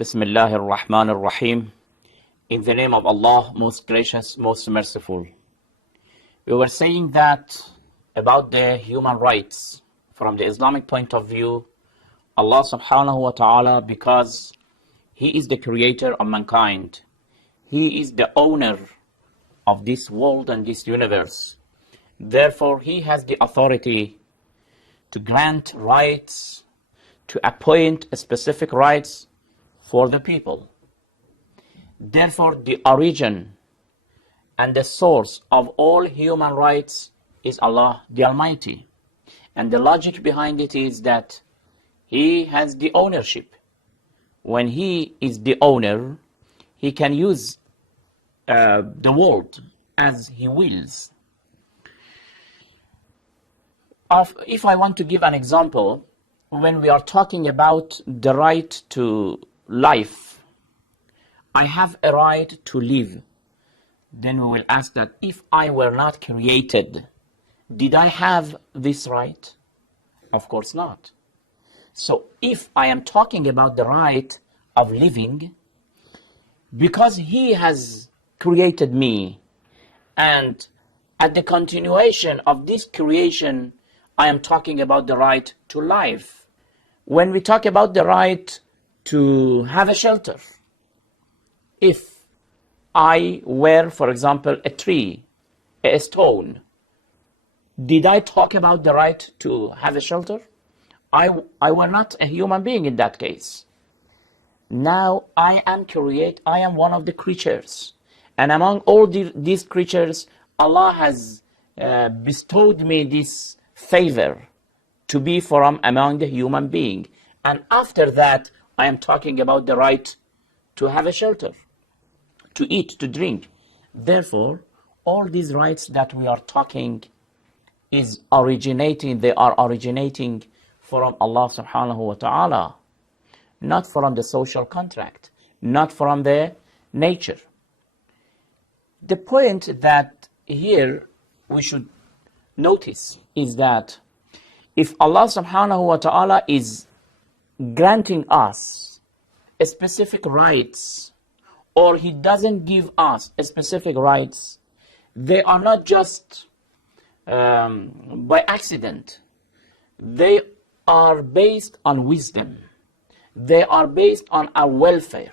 Bismillah ar-Rahman ar-Rahim. In the name of Allah, most gracious, most merciful. We were saying that about the human rights from the Islamic point of view, Allah subhanahu wa ta'ala, because He is the creator of mankind, He is the owner of this world and this universe. Therefore, He has the authority to grant rights, to appoint specific rights for the people. Therefore, the origin and the source of all human rights is Allah the Almighty. And the logic behind it is that He has the ownership. When He is the owner, He can use the world as He wills. If I want to give an example, when we are talking about the right to life, I have a right to live. Then we will ask that if I were not created, did I have this right? Of course not. So if I am talking about the right of living, because He has created me, and at the continuation of this creation, I am talking about the right to life. When we talk about the right to have a shelter, if I were, for example, a tree, a stone, did I talk about the right to have a shelter? I were not a human being in that case. Now I am one of the creatures. And among all these creatures, Allah has bestowed me this favor to be from among the human being. And after that, I am talking about the right to have a shelter, to eat, to drink. Therefore, all these rights that we are talking they are originating from Allah subhanahu wa ta'ala, not from the social contract, not from the nature. The point that here we should notice is that if Allah subhanahu wa ta'ala is granting us specific rights, or He doesn't give us specific rights, they are not just by accident. They are based on wisdom. They are based on our welfare.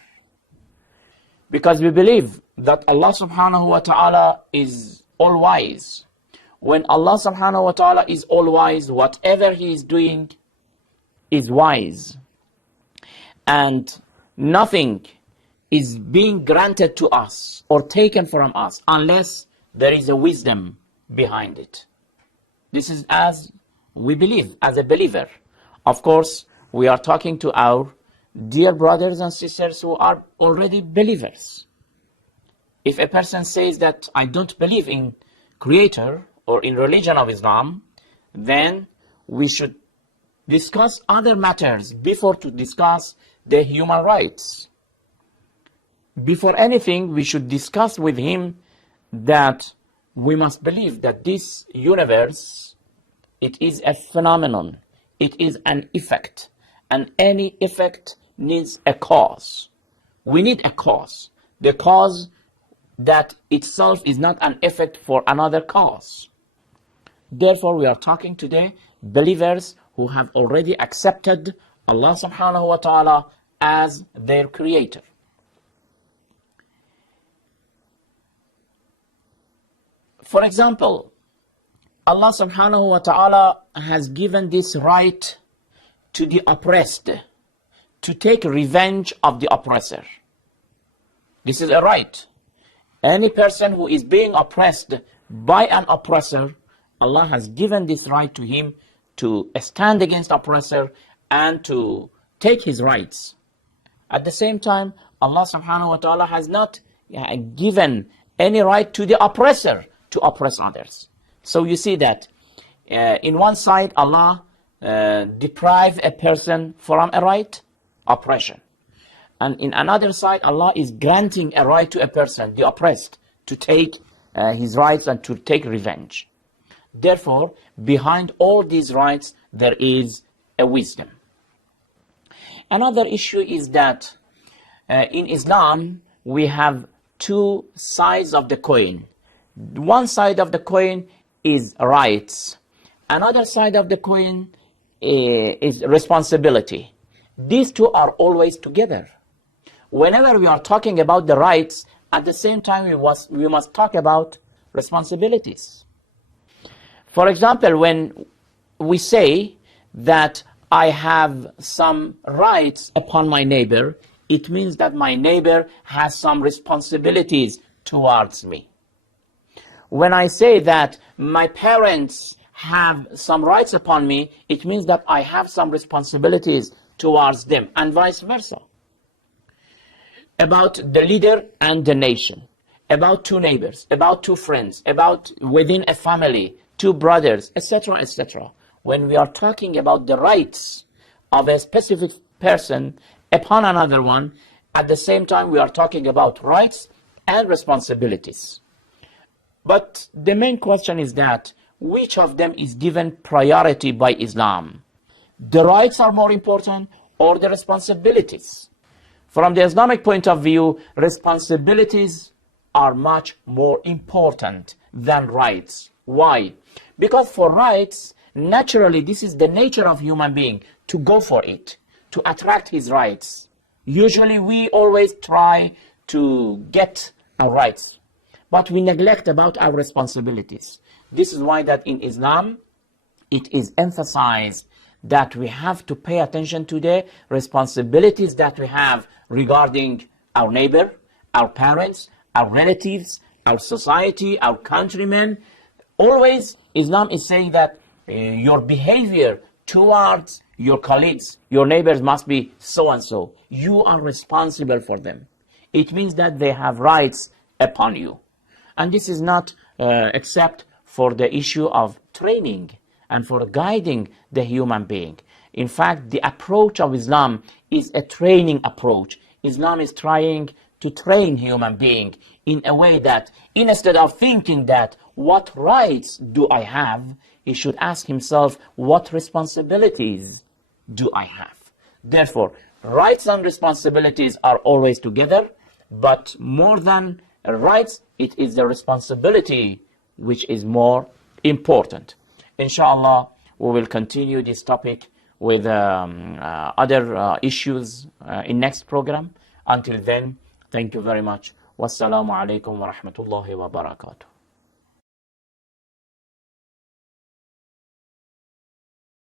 Because we believe that Allah subhanahu wa ta'ala is all-wise. When Allah subhanahu wa ta'ala is all-wise, whatever He is doing is wise. And nothing is being granted to us or taken from us unless there is a wisdom behind it. This is as we believe, as a believer. Of course, we are talking to our dear brothers and sisters who are already believers. If a person says that I don't believe in Creator or in religion of Islam, then we should discuss other matters before to discuss the human rights. Before anything, we should discuss with him that we must believe that this universe, it is a phenomenon, it is an effect, and any effect needs a cause. We need a cause. The cause that itself is not an effect for another cause. Therefore, we are talking today believers who have already accepted Allah subhanahu wa ta'ala as their creator. For example, Allah subhanahu wa ta'ala has given this right to the oppressed to take revenge of the oppressor. This is a right. Any person who is being oppressed by an oppressor, Allah has given this right to him to stand against oppressor and to take his rights. At the same time, Allah subhanahu wa ta'ala has not given any right to the oppressor to oppress others. So you see that in one side, Allah deprive a person from a right, oppression. And in another side, Allah is granting a right to a person, the oppressed, to take his rights and to take revenge. Therefore, behind all these rights, there is a wisdom. Another issue is that In Islam, we have two sides of the coin. One side of the coin is rights. Another side of the coin is responsibility. These two are always together. Whenever we are talking about the rights, at the same time we must talk about responsibilities. For example, when we say that I have some rights upon my neighbor, it means that my neighbor has some responsibilities towards me. When I say that my parents have some rights upon me, it means that I have some responsibilities towards them, and vice versa. About the leader and the nation, about two neighbors, about two friends, about within a family, two brothers, etc., etc. When we are talking about the rights of a specific person upon another one, at the same time we are talking about rights and responsibilities. But the main question is that which of them is given priority by Islam? The rights are more important or the responsibilities? From the Islamic point of view, responsibilities are much more important than rights. Why? Because for rights, naturally, this is the nature of human being, to go for it, to attract his rights. Usually, we always try to get our rights, but we neglect about our responsibilities. This is why that in Islam, it is emphasized that we have to pay attention to the responsibilities that we have regarding our neighbor, our parents, our relatives, our society, our countrymen. Always, Islam is saying that your behavior towards your colleagues, your neighbors must be so and so. You are responsible for them. It means that they have rights upon you. And this is not except for the issue of training and for guiding the human being. In fact, the approach of Islam is a training approach. Islam is trying to train human being in a way that instead of thinking that what rights do I have, he should ask himself what responsibilities do I have. Therefore, rights and responsibilities are always together, but more than rights, it is the responsibility which is more important. Inshallah, we will continue this topic with other issues in next program. Until then, thank you very much. Wassalamu alaikum wa rahmatullahi wa barakatuh.